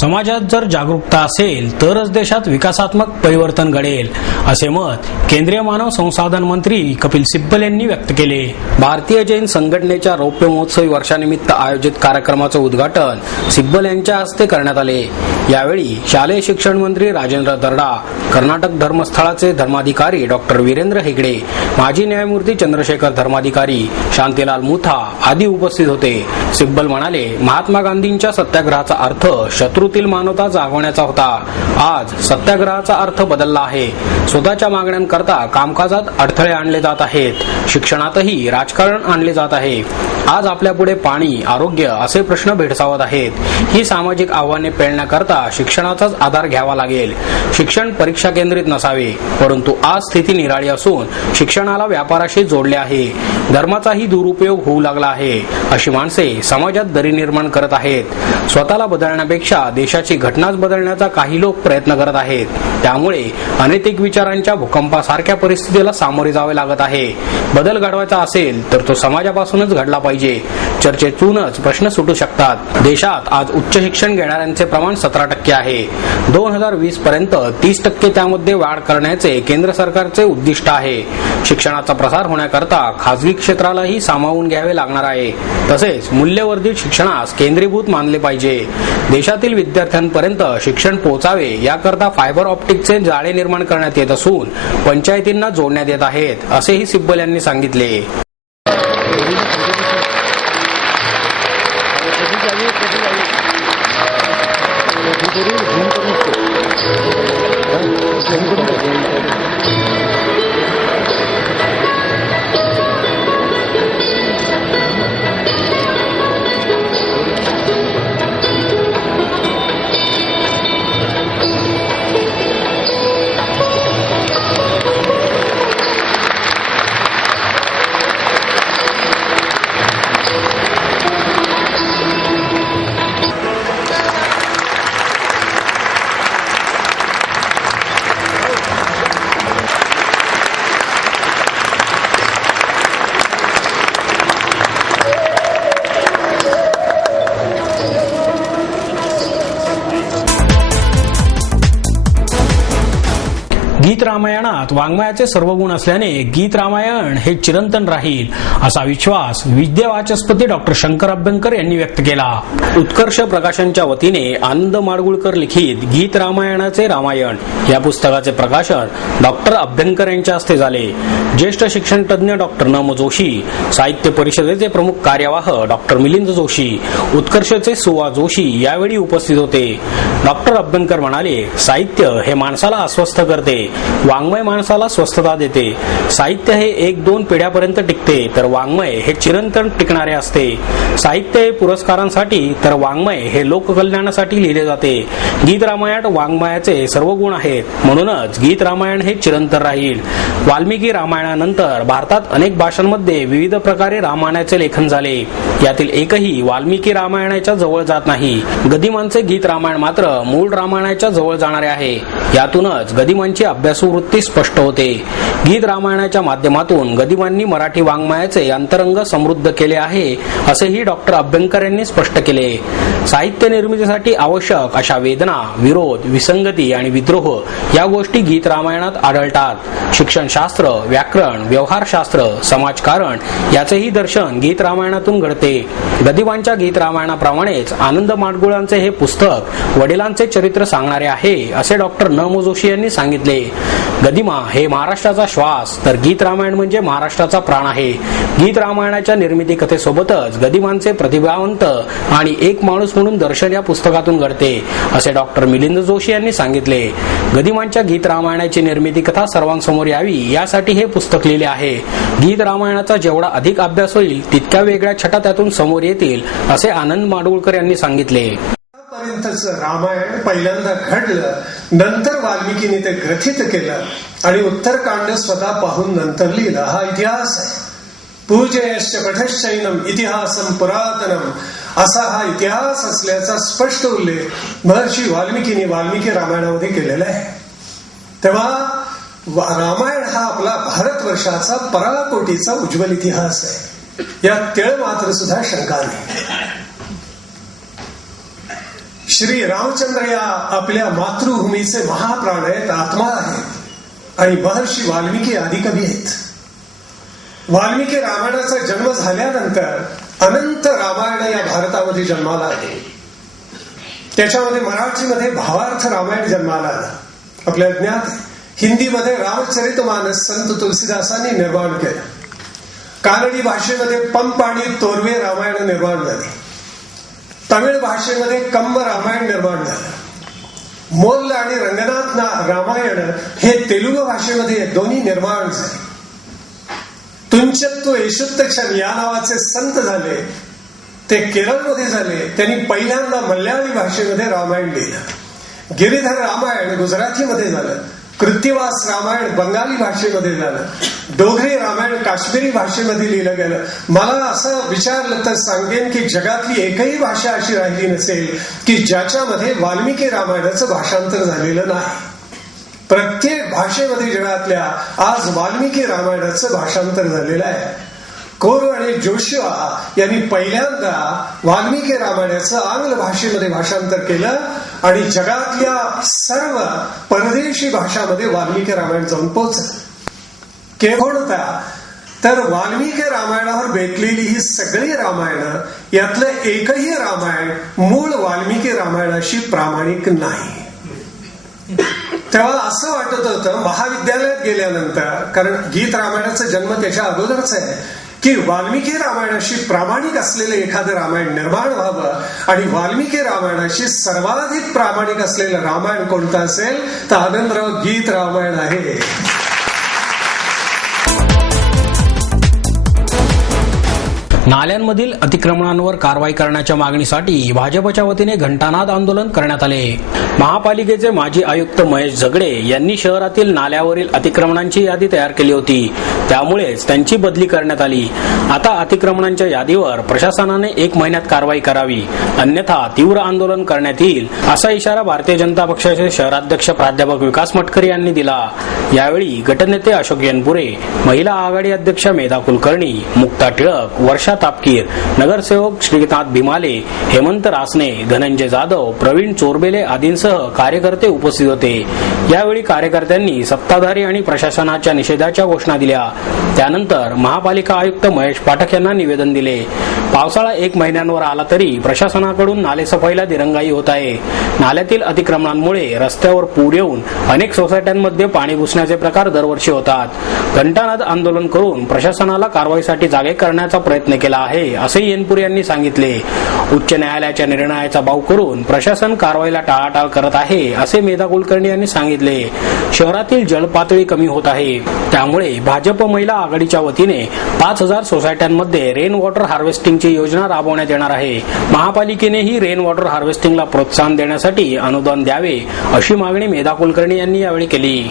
समाजात जर जागरूकता असेल तरच देशात विकासात्मक परिवर्तन घडेल, असे मत केंद्रीय मानव संसाधन मंत्री कपिल सिब्बल यांनी व्यक्त केले. भारतीय जैन संघटनेच्या रौप्य महोत्सवी वर्षानिमित्त आयोजित कार्यक्रमाचे उद्घाटन सिब्बल यांच्या हस्ते करण्यात आले. यावेळी शालेय शिक्षण मंत्री राजेंद्र दर्डा, कर्नाटक धर्मस्थळाचे धर्माधिकारी डॉक्टर वीरेंद्र हेगडे, माजी न्यायमूर्ती चंद्रशेखर धर्माधिकारी, शांतीलाल मुथा आदी उपस्थित होते. सिब्बल म्हणाले, महात्मा गांधींच्या सत्याग्रहाचा अर्थ शत्रूतील मानवता जागवण्याचा होता. आज सत्याग्रहाचा अर्थ बदलला आहे. स्वतःच्या मागण्यांकरता कामकाजात अडथळे आणले जात आहेत. शिक्षणातही राजकारण आणले जात आहे. आज आपल्यापुढे पाणी, आरोग्य असे प्रश्न भेडसावत आहेत. ही सामाजिक आव्हाने पेलण्याकरता शिक्षणाचाच आधार घ्यावा लागेल. शिक्षण परीक्षा केंद्रित नसावे, परंतु आज स्थिती निराळी असून शिक्षणाला व्यापाराशी जोडले आहे. धर्माचाही दुरुपयोग होऊ लागला आहे. अशी माणसे समाजात दरी निर्माण करत आहेत. स्वतःला बदलण्यापेक्षा देशाची घटनाच बदलण्याचा काही लोक प्रयत्न करत आहेत. त्यामुळे अनैतिक विचारांच्या भूकंपासारख्या परिस्थितीला सामोरे जावे लागत आहे. बदल घडवायचा असेल तर तो समाजापासूनच घडला पाहिजे. चर्चेतूनच प्रश्न सुटू शकतात. देशात आज उच्च शिक्षण घेणाऱ्यांचे प्रमाण 17% आहे. 2020 पर्यंत 30% त्यामध्ये वाढ करण्याचे केंद्र सरकारचे उद्दिष्ट आहे. शिक्षणाचा प्रसार होण्याकरता खासगी क्षेत्रालाही सामावून घ्यावे लागणार आहे. तसेच मूल्यवर्धित शिक्षणास केंद्रीभूत मानले पाहिजे. देशातील विद्यार्थ्यांपर्यंत शिक्षण पोहोचावे याकरता फायबर ऑप्टिकचे जाळे निर्माण करण्यात येत असून पंचायतींना जोडण्यात येत आहेत, असेही सिब्बल यांनी सांगितले. गीत रामायणात वाङ्मयाचे सर्व गुण असल्याने गीत रामायण हे चिरंतन राहील, असा विश्वास विद्यावाचस्पती डॉक्टर शंकर अभ्यंकर यांनी व्यक्त केला. उत्कर्ष प्रकाशनच्या वतीने आनंद माडगुळकर लिखित गीत रामायणाचे रामायण या पुस्तकाचे प्रकाशन डॉक्टर अभ्यंकर यांच्या हस्ते झाले. ज्येष्ठ शिक्षण तज्ञ डॉक्टर न. जोशी, साहित्य परिषदेचे प्रमुख कार्यवाह डॉक्टर मिलिंद जोशी, उत्कर्षचे सुवा जोशी यावेळी उपस्थित होते. डॉक्टर अभ्यंकर म्हणाले, साहित्य हे माणसाला अस्वस्थ करते, वाङ्मय माणसाला स्वस्थता देते. साहित्य हे 1-2 पिढ्यापर्यंत टिकते, तर वाङ्मय हे चिरंतन टिकणारे असते. साहित्य हे पुरस्कारांसाठी, तर वाङ्मय हे लोककल्याणासाठी लिहिले जाते. गीत रामायणात वाङ्मयाचे सर्व गुण आहेत, म्हणूनच गीत रामायण हे चिरंतन राहील. वाल्मिकी रामायणानंतर भारतात अनेक भाषांमध्ये विविध प्रकारे रामायणाचे लेखन झाले. यातील एकही वाल्मिकी रामायणाच्या जवळ जात नाही. गदिमांचे गीत रामायण मात्र मूळ रामायणाच्या जवळ जाणारे आहे. यातूनच गदिमांची अभ्यासू वृत्ती स्पष्ट होते. गीत रामायणाच्या माध्यमातून गदिमांनी मराठी वाङ्मयाचे अंतरंग समृद्ध केले आहे, असेही डॉक्टर अभ्यंकर यांनी स्पष्ट केले. साहित्य निर्मितीसाठी आवश्यक अशा वेदना, विरोध, विसंगती आणि विद्रोह या गोष्टी गीत रामायणात आढळतात. शिक्षणशास्त्र, व्याकरण, व्यवहारशास्त्र, समाजकारण याचेही दर्शन गीत रामायणातून घडते. गदिमांच्या गीत रामायणाप्रमाणेच आनंद माडगुळांचे हे पुस्तक वडिलांचे चरित्र सांगणारे आहे, असे डॉक्टर न. जोशी यांनी सांगितले. गदिमा हे महाराष्ट्राचा श्वास, तर गीत रामायण म्हणजे महाराष्ट्राचा प्राण आहे. गीत रामायणाच्या निर्मिती कथेसोबतच गदिमांचे प्रतिभावंत आणि एक माणूस म्हणून दर्शन या पुस्तकातून घडते, असे डॉक्टर मिलिंद जोशी यांनी सांगितले. गदिमांच्या गीत रामायणाची निर्मिती कथा सर्वांसमोर यावी यासाठी हे पुस्तक लिहिले आहे. गीत रामायणाचा जेवढा अधिक अभ्यास होईल तितक्या वेगळ्या छटा त्यातून समोर येतील, असे आनंद माडगुळकर यांनी सांगितले. रामायण पहिल्यांदा घडलं, नंतर वाल्मिकीने ते ग्रथित केलं आणि उत्तरकांड स्वतः पाहून नंतर लिहिलं. हा इतिहास आहे. पूजयश्च पठश्चैनम इतिहासम पुरातनम, असा हा इतिहास असल्याचा स्पष्ट उल्लेख महर्षी वाल्मिकीने वाल्मिकी रामायणामध्ये केलेला आहे. तेव्हा रामायण हा आपला भारतवर्षाचा पराकोटीचा उज्ज्वल इतिहास आहे. यात तिळ मात्र सुद्धा शंका नाही. श्री रामचंद्र या आपल्या मातृभूमीचे महाप्राण आहेत, आत्मा आहेत आणि महर्षी वाल्मिकी आदिकवी आहेत. वाल्मिकी रामायणाचा जन्म झाल्यानंतर अनंत रामायण या भारतामध्ये जन्माला आले. त्याच्यामध्ये मराठीमध्ये भावार्थ रामायण जन्माला आला. आपल्याला ज्ञात आहे. हिंदीमध्ये रामचरितमानस संत तुलसीदासांनी निर्माण केलं. कानडी भाषेमध्ये पंप आणि तोरवे रामायण निर्माण झाले. तमिळ भाषेमध्ये कंब रामायण निर्माण झालं. मोल्ल आणि रंगनाथ रामायण हे तेलुगू भाषेमध्ये दोन्ही निर्माण झाले. तुंचत्तू येशुत्तक्षण या नावाचे संत झाले, ते केरळमध्ये झाले. त्यांनी पहिल्यांदा मल्याळी भाषेमध्ये रामायण लिहिलं. गिरीधर रामायण गुजरातीमध्ये झालं. कृत्तिवास रामायण बंगाली भाषेमध्ये झालं. डोगरी रामायण काश्मीरी भाषेमध्ये लिहिलं गेलं. मला असं विचारलं तर सांगेन की जगातली एकही भाषा अशी राहिली नसेल की ज्याच्यामध्ये वाल्मिकी रामायणाचं भाषांतर झालेलं नाही. प्रत्येक भाषेमध्ये जगातल्या आज वाल्मिकी रामायणाचं भाषांतर झालेलं आहे. कोरो आणि जोशुआ यांनी पहिल्यांदा वाल्मिकी रामायणाचं आंग्ल भाषेमध्ये भाषांतर केलं आणि जगातल्या सर्व परदेशी भाषांमध्ये वाल्मिकी रामायण जाऊन पोहोचलं. केवढता तर वाल्मिकी रामायणावर बेतलेली ही सगळी रामायण यातलं एकही रामायण मूळ वाल्मिकी रामायणाशी प्रामाणिक नाही. तेव्हा असं वाटत होतं महाविद्यालयात गेल्यानंतर, कारण गीत रामायणाचा जन्म त्याच्या अगोदरच आहे, की वाल्मिकी रामायणाशी प्रामाणिक असलेलं एखादं रामायण निर्माण व्हावं आणि वाल्मिकी रामायणाशी सर्वाधिक प्रामाणिक असलेलं रामायण कोणतं असेल तर आनंदराव गीत रामायण आहे. नाल्यांमधील अतिक्रमणांवर कारवाई करण्याच्या मागणीसाठी भाजपच्या वतीने घंटानाद आंदोलन करण्यात आले. महापालिकेचे माजी आयुक्त महेश झगडे यांनी शहरातील नाल्यावरील अतिक्रमणांची यादी तयार केली होती, त्यामुळेच त्यांची बदली करण्यात आली. आता अतिक्रमणांच्या यादीवर प्रशासनाने 1 महिन्यात कारवाई करावी, अन्यथा तीव्र आंदोलन करण्यात येईल, असा इशारा भारतीय जनता पक्षाचे शहराध्यक्ष प्राध्यापक विकास मटकरी यांनी दिला. यावेळी गटनेते अशोक येनपुरे, महिला आघाडी अध्यक्षा मेधा कुलकर्णी, मुक्ता टिळक, वर्षा तापकीर, नगरसेवक श्रीनाथ भीमाले, हेमंत रासने, धनंजय जाधव, प्रवीण चोरबेले आदींसह कार्यकर्ते उपस्थित होते. यावेळी कार्यकर्त्यांनी सत्ताधारी आणि प्रशासनाच्या निषेधाच्या घोषणा दिल्या. त्यानंतर महापालिका आयुक्त महेश पाठक यांना निवेदन दिले. पावसाळा 1 महिन्यांवर आला तरी प्रशासनाकडून नालेसफाईला दिरंगाई होत आहे. नाल्यातील अतिक्रमणांमुळे रस्त्यावर पूर येऊन अनेक सोसायट्यांमध्ये पाणी घुसण्याचे प्रकार दरवर्षी होतात. घंटानाद आंदोलन करून प्रशासनाला कारवाईसाठी जागे करण्याचा प्रयत्न केला आहे, असे येनपुरे यांनी सांगितले. उच्च न्यायालयाच्या निर्णयाचा बाव करून प्रशासन कारवाईला टाळाटाळ करत आहे, असे मेधा कुलकर्णी यांनी सांगितले. शहरातील जलपातळी कमी होत आहे, त्यामुळे भाजप महिला आघाडीच्या वतीने 5000 सोसायट्यांमध्ये रेन वॉटर हार्वेस्टिंगची योजना राबवण्यात येणार आहे. महापालिकेनेही रेन वॉटर हार्वेस्टिंगला प्रोत्साहन देण्यासाठी अनुदान द्यावे, अशी मागणी मेधा कुलकर्णी यांनी यावेळी केली.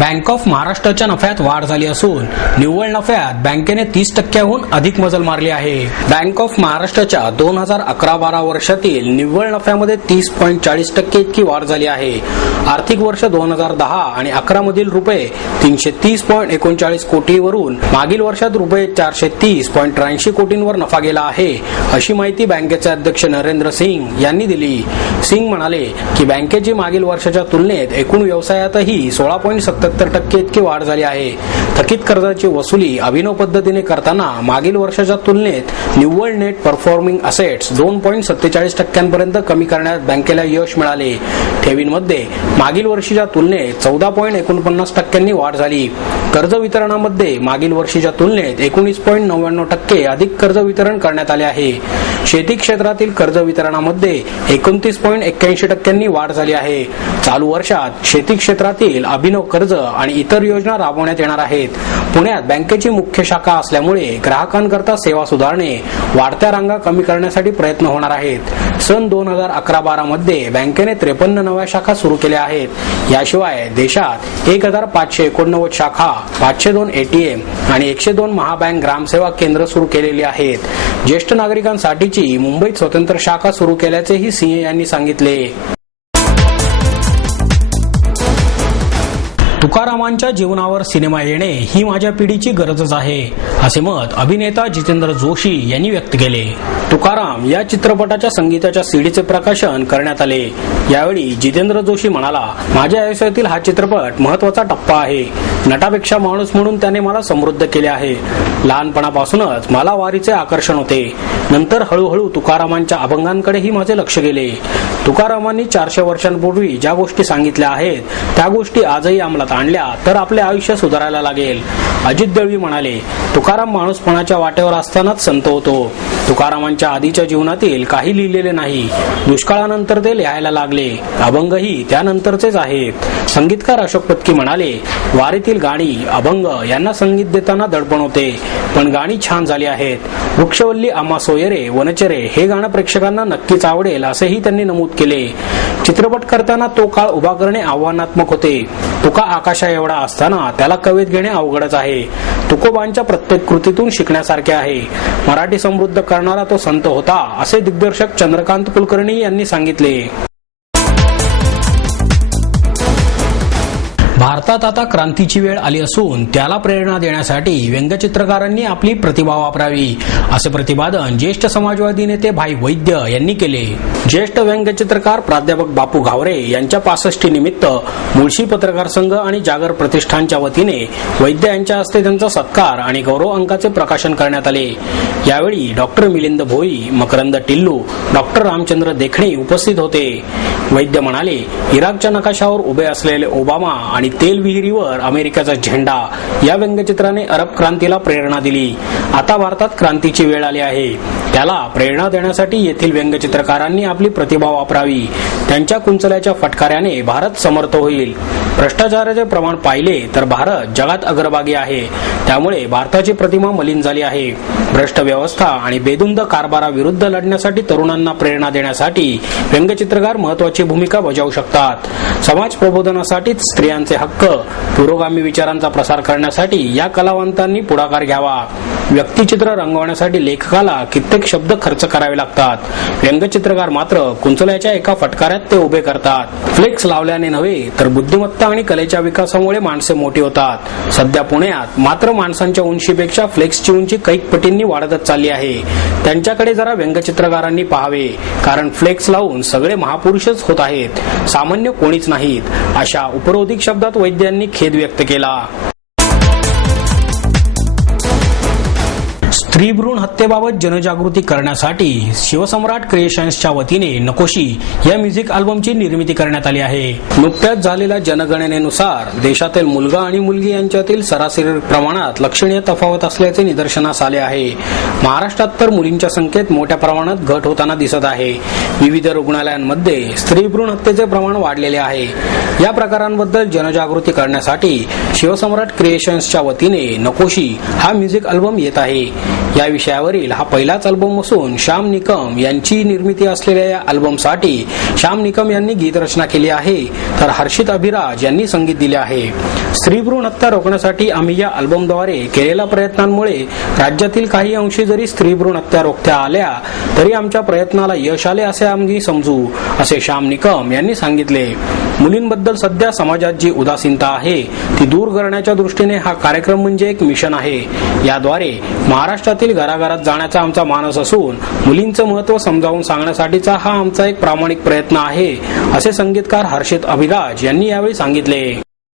बँक ऑफ महाराष्ट्राच्या नफ्यात वाढ झाली असून निव्वळ नफ्यात बँकेने 30% अधिक मजल मारली आहे. बँक ऑफ महाराष्ट्राच्या 2011-12 वर्षातील निव्वळ नफ्यामध्ये 30.40% इतकी वाढ झाली आहे. आर्थिक वर्ष 2010 आणि 11 मधील रुपये 330.39 कोटीवरून मागील वर्षात रुपये 430.83 कोटींवर नफा गेला आहे, अशी माहिती बँकेचे अध्यक्ष नरेंद्र सिंग यांनी दिली. सिंग म्हणाले की बँकेची मागील वर्षाच्या तुलनेत एकूण व्यवसायातही 16.77% इतकी वाढ झाली आहे. थकीत कर्जाची वसुली अभिनव पद्धतीने करताना मागील वर्षाच्या तुलनेत निव्वळ नेट परफॉर्मिंग असेट्स 2.47% कमी करण्यात बँकेला यश मिळाले. ठेवींमध्ये मागील वर्षीच्या तुलनेत 14.49% वाढ झाली. कर्ज वितरणामध्ये मागील वर्षीच्या तुलनेत 19.99% अधिक कर्ज वितरण करण्यात आले आहे. शेती क्षेत्रातील कर्ज वितरणामध्ये 29.81% वाढ झाली आहे. चालू वर्षात शेती क्षेत्रातील अभिनव कर्ज आणि इतर योजना राबवण्यात येणार आहेत. पुण्यात बँकेची मुख्य शाखा असल्यामुळे ग्राहकांकरता सेवा सुधारणे, वाढत्या रांगा कमी करण्यासाठी प्रयत्न होणार आहेत. सन 2011-12 मध्ये बँकेने 53 नव्या शाखा सुरू केल्या आहेत. याशिवाय देशात 1589 शाखा, 502 ATM आणि 102 महाबँक ग्रामसेवा केंद्र सुरू केलेली आहेत. ज्येष्ठ नागरिकांसाठीची मुंबईत स्वतंत्र शाखा सुरू केल्याचेही सिंह यांनी सांगितले. तुकारामांच्या जीवनावर सिनेमा येणे ही माझ्या पिढीची गरजच आहे, असे मत अभिनेता जितेंद्र जोशी यांनी व्यक्त केले. तुकाराम या चित्रपटाच्या संगीताच्या सीडीचे प्रकाशन करण्यात आले. यावेळी जितेंद्र जोशी म्हणाला, माझ्या आयुष्यातील हा चित्रपट महत्वाचा टप्पा आहे. नटापेक्षा माणूस म्हणून त्याने मला समृद्ध केले आहे. लहानपणापासूनच मला वारीचे आकर्षण होते. नंतर हळूहळू तुकारामांच्या अभंगांकडेही माझे लक्ष गेले. तुकारामांनी 400 वर्षांपूर्वी ज्या गोष्टी सांगितल्या आहेत त्या गोष्टी आजही अंमलात आणल्या तर आपले आयुष्य सुधारायला लागेल. अजित दळवी म्हणाले, तुकाराम माणूसपणाच्या वाटेवर असतानाच संत होतो. तुकारामांच्या आधीच्या जीवनातील काही लिहिलेले नाही. दुष्काळानंतर ते लिहायला लागले. अभंगही त्यानंतरचेच आहेत. संगीतकार अशोक पत्की म्हणाले, वारीतील गाणी, अभंग यांना संगीत देताना दडपण होते, पण गाणी छान झाली आहेत. वृक्षवल्ली आम्हा सोयरे वनचरे हे गाणं प्रेक्षकांना नक्कीच आवडेल असेही त्यांनी नमूद केले. चित्रपट करताना तो काळ उभा करणे आव्हानात्मक होते. तुका आकाशा एवढा असताना त्याला कवेत घेणे अवघडच आहे. तुकोबांच्या प्रत्येक कृतीतून शिकण्यासारखे आहे. मराठी समृद्ध करणारा तो संत होता, असे दिग्दर्शक चंद्रकांत कुलकर्णी यांनी सांगितले. भारतात आता क्रांतीची वेळ आली असून त्याला प्रेरणा देण्यासाठी व्यंगचित्रकारांनी आपली प्रतिभा वापरावी, असे प्रतिपादन ज्येष्ठ समाजवादी नेते भाई वैद्य यांनी केले. ज्येष्ठ व्यंगचित्रकार प्राध्यापक बापू घावरे यांच्या 65 निमित्त मुळशी पत्रकार संघ आणि जागर प्रतिष्ठानच्या वतीने वैद्य यांच्या हस्ते त्यांचा सत्कार आणि गौरव अंकाचे प्रकाशन करण्यात आले. यावेळी डॉक्टर मिलिंद भोई, मकरंद टिल्लू, डॉक्टर रामचंद्र देखणे उपस्थित होते. वैद्य म्हणाले, इराकच्या नकाशावर उभे असलेले ओबामा आणि तेल विहिरीवर अमेरिकेचा झेंडा या व्यंगचित्राने अरब क्रांतीला प्रेरणा दिली. आता भारतात क्रांतीची वेळ आली आहे. त्याला प्रेरणा देण्यासाठी येथील व्यंगचित्रकारांनी आपली प्रतिभा वापरावी. त्यांच्या कुंचल्याच्या फटकाऱ्याने भारत समर्थ होईल. भ्रष्टाचाराचे प्रमाण पाहिले तर भारत जगात अग्रभागी आहे. त्यामुळे भारताची प्रतिमा मलिन झाली आहे. भ्रष्ट व्यवस्था आणि बेधुंद कारभाराविरुद्ध लढण्यासाठी तरुणांना प्रेरणा देण्यासाठी व्यंगचित्रकार महत्वाची भूमिका बजावू शकतात. समाज प्रबोधनासाठीच स्त्रियांचे हक्क, पुरोगामी विचारांचा प्रसार करण्यासाठी या कलावंतांनी पुढाकार घ्यावा. व्यक्तिचित्र रंगवण्यासाठी लेखकाला कित्येक शब्द खर्च करावे लागतात. व्यंगचित्रकार मात्र कुंचल्याच्या एका फटकाऱ्यात ते उभे करतात. फ्लेक्स लावल्याने नव्हे तर बुद्धिमत्ता आणि कलेच्या विकासामुळे माणसे मोठी होतात. सध्या पुण्यात मात्र माणसांच्या उंचीपेक्षा फ्लेक्सची उंची कैक पटींनी वाढतच चालली आहे. त्यांच्याकडे जरा व्यंगचित्रकारांनी पाहावे, कारण फ्लेक्स लावून सगळे महापुरुषच होत आहेत, सामान्य कोणीच नाहीत, अशा उपरोधिक शब्दात वैद्यांनी खेद व्यक्त केला. स्त्री भ्रूण हत्येबाबत जनजागृती करण्यासाठी शिवसम्राट क्रिएशन्सच्या वतीने नकोशी या म्युझिक अल्बमची निर्मिती करण्यात आली आहे. नुकत्याच झालेल्या जनगणनेनुसार देशातील मुलगा आणि मुलगी यांच्यातील सरासरी प्रमाणात लक्षणीय तफावत असल्याचे निदर्शनास आले आहे. महाराष्ट्रात तर मुलींच्या संख्येत मोठ्या प्रमाणात घट होताना दिसत आहे. विविध रुग्णालयांमध्ये स्त्री भ्रूण हत्येचे प्रमाण वाढलेले आहे. या प्रकारांबद्दल जनजागृती करण्यासाठी शिवसम्राट क्रिएशन्सच्या वतीने नकोशी हा म्युझिक अल्बम येत आहे. या विषयावरील हा पहिलाच अल्बम असून श्याम निकम यांची निर्मिती असलेल्या या अल्बमसाठी श्याम निकम यांनी गीत रचना केली आहे, तर हर्षित अभिराज यांनी संगीत दिले आहे. स्त्री भ्रूण हत्या रोखण्यासाठी आम्ही या अल्बमद्वारे केलेल्या प्रयत्नांमुळे राज्यातील काही अंशी जरी स्त्री भ्रूण हत्या रोखता आल्या तरी आमच्या प्रयत्नाला यश आले असे आम्ही समजू, असे श्याम निकम यांनी सांगितले. मुलींबद्दल सध्या समाजात जी उदासीनता आहे ती दूर करण्याच्या दृष्टीने हा कार्यक्रम म्हणजे एक मिशन आहे. याद्वारे महाराष्ट्रातील घराघरात जाण्याचा आमचा मानस असून मुलींचं महत्त्व समजावून सांगण्यासाठीचा हा आमचा एक प्रामाणिक प्रयत्न आहे, असे संगीतकार हर्षित अभिराज यांनी यावेळी सांगितले.